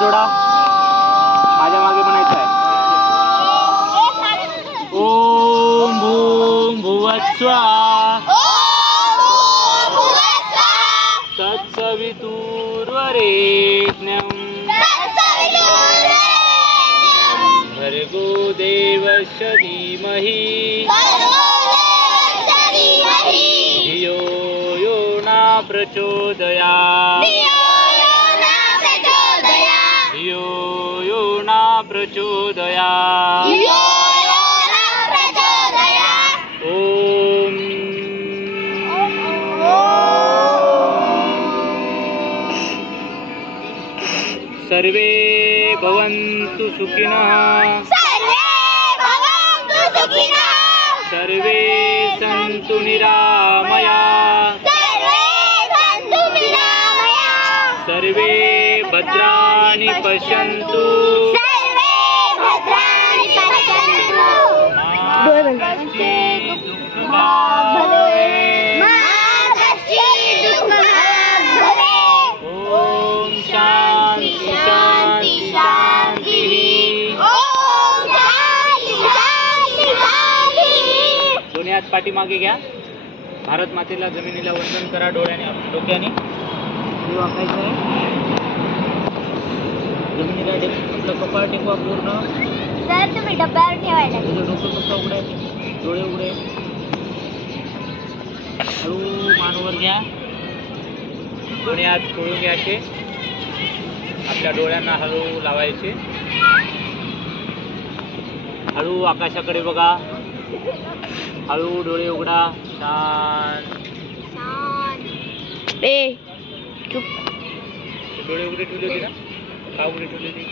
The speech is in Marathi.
जोडा, माझ्या मागे म्हणायचं आहे. ओम भूम भुवस्वः तत्सवितुर्वरेण्यं भर्गो देवस्य धीमहि धियो यो न प्रचोदयात् धियो यो न प्रचोदयात्. ओम सर्वे भवन्तु सुखिनः, सर्वे सन्तु निरामयाः, सर्वे भद्राणि पश्यन्तु मा कश्चित् दुःखभाग् भवेत्. ओम शांति शांति शांति. दोन्ही हात पाठीमागे घ्या. भारत मातेला जमिनीला वंदन करा. डोळ्याने डोक्याने वाकायचं आहे. जमिनीला आपलं कपाळ टेकवा पूर्ण. सर तुम्ही डब्यावर ठेवायला. तुझं डोकं कसं उघडे, डोळे उघडे. हळू मानवर घ्या. दोन्ही हात चोळून घ्यायचे. आपल्या डोळ्यांना हळू लावायचे. हळू आकाशाकडे बघा. हळू डोळे उघडा. शांत. डोळे उघडे ठेवले होते ना? का उघडे ठेवले होते?